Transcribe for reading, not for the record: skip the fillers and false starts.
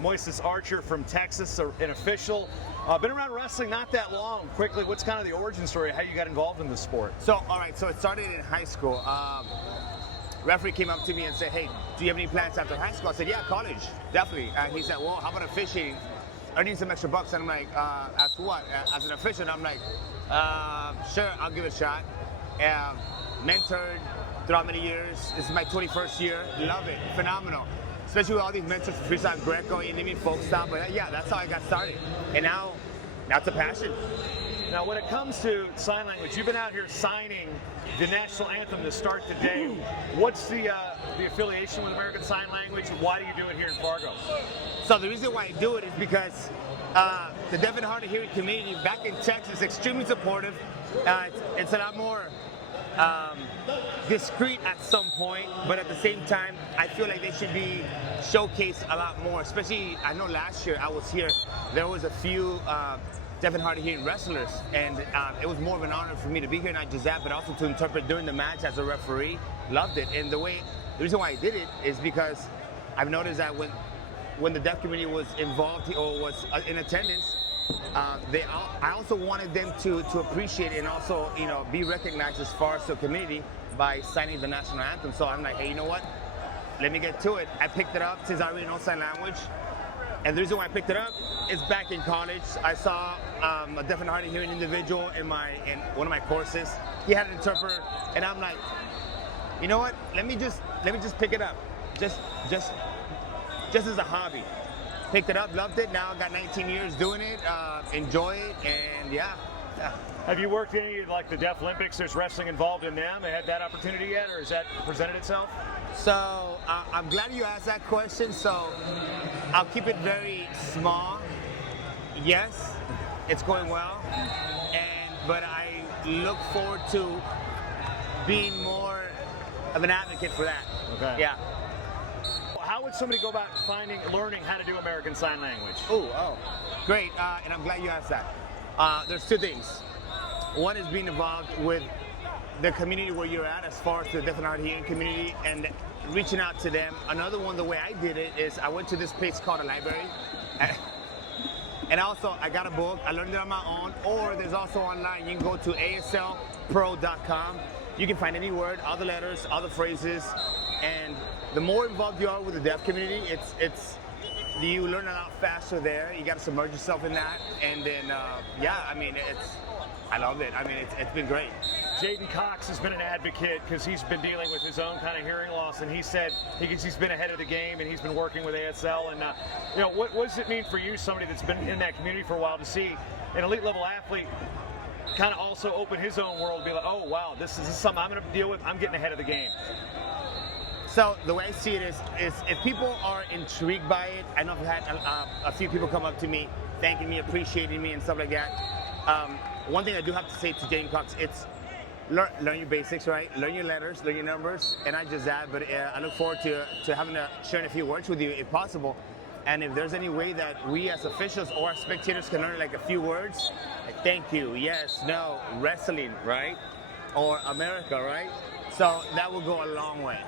Moises Archer from Texas, an official. Been around wrestling not that long. Quickly, what's kind of the origin story, how you got involved in the sport? So, all right, so it started in high school. Referee came up to me and said, hey, do you have any plans after high school? I said, yeah, college, definitely. And he said, well, how about officiating? Earning some extra bucks. And I'm like, as what? As an official? And I'm like, sure, I'll give it a shot. Mentored throughout many years. This is my 21st year. Love it. Phenomenal. Especially with all these mentors for freestyle, Greco, Indian, folk style. But yeah, that's how I got started. And now it's a passion. Now, when it comes to sign language, you've been out here signing the National Anthem to start the day. What's the affiliation with American Sign Language, and why do you do it here in Fargo? So the reason why I do it is because the deaf and hard of hearing community back in Texas is extremely supportive. It's a lot more discreet at some point, but at the same time, I feel like they should be showcased a lot more. Especially, I know last year I was here, there was a few deaf and hard of hearing wrestlers, and it was more of an honor for me to be here, not just that, but also to interpret during the match as a referee. Loved it, and the reason why I did it is because I've noticed that when the deaf community was involved or was in attendance, I also wanted them to appreciate and also, be recognized as far as the community by signing the National Anthem. So I'm like, hey, you know what? Let me get to it. I picked it up since I already know sign language. And the reason why I picked it up is back in college, I saw a deaf and hard of hearing individual in one of my courses. He had an interpreter, and I'm like, you know what? Let me just pick it up, just as a hobby. Picked it up, loved it. Now I got 19 years doing it, enjoy it, and yeah. Have you worked in any like the Deaf Olympics? There's wrestling involved in them. Have had that opportunity yet, or has that presented itself? So I'm glad you asked that question. So I'll keep it very small. Yes, it's going well, but I look forward to being more of an advocate for that. Okay. Yeah. How would somebody go about learning how to do American Sign Language? Oh, great, and I'm glad you asked that. There's two things. One is being involved with the community where you're at, as far as the deaf and hard of hearing community, and reaching out to them. Another one, the way I did it, is I went to this place called a library, and also I got a book. I learned it on my own, or there's also online. You can go to aslpro.com. You can find any word, all the letters, all the phrases, and the more involved you are with the deaf community, you learn a lot faster there. You got to submerge yourself in that, and then I love it. I mean, it's been great. Jaden Cox has been an advocate because he's been dealing with his own kind of hearing loss, and he said he's been ahead of the game, and he's been working with ASL. And what does it mean for you, somebody that's been in that community for a while, to see an elite level athlete kind of also open his own world, be like, oh wow, this is something I'm going to deal with. I'm getting ahead of the game. So the way I see it is if people are intrigued by it, I know I've had a few people come up to me, thanking me, appreciating me, and stuff like that. One thing I do have to say to Jaden Cox, it's learn your basics, right? Learn your letters, learn your numbers, and not just that, but I look forward to sharing a few words with you if possible. And if there's any way that we as officials or as spectators can learn like a few words, like thank you, yes, no, wrestling, right? Or America, right? So that will go a long way.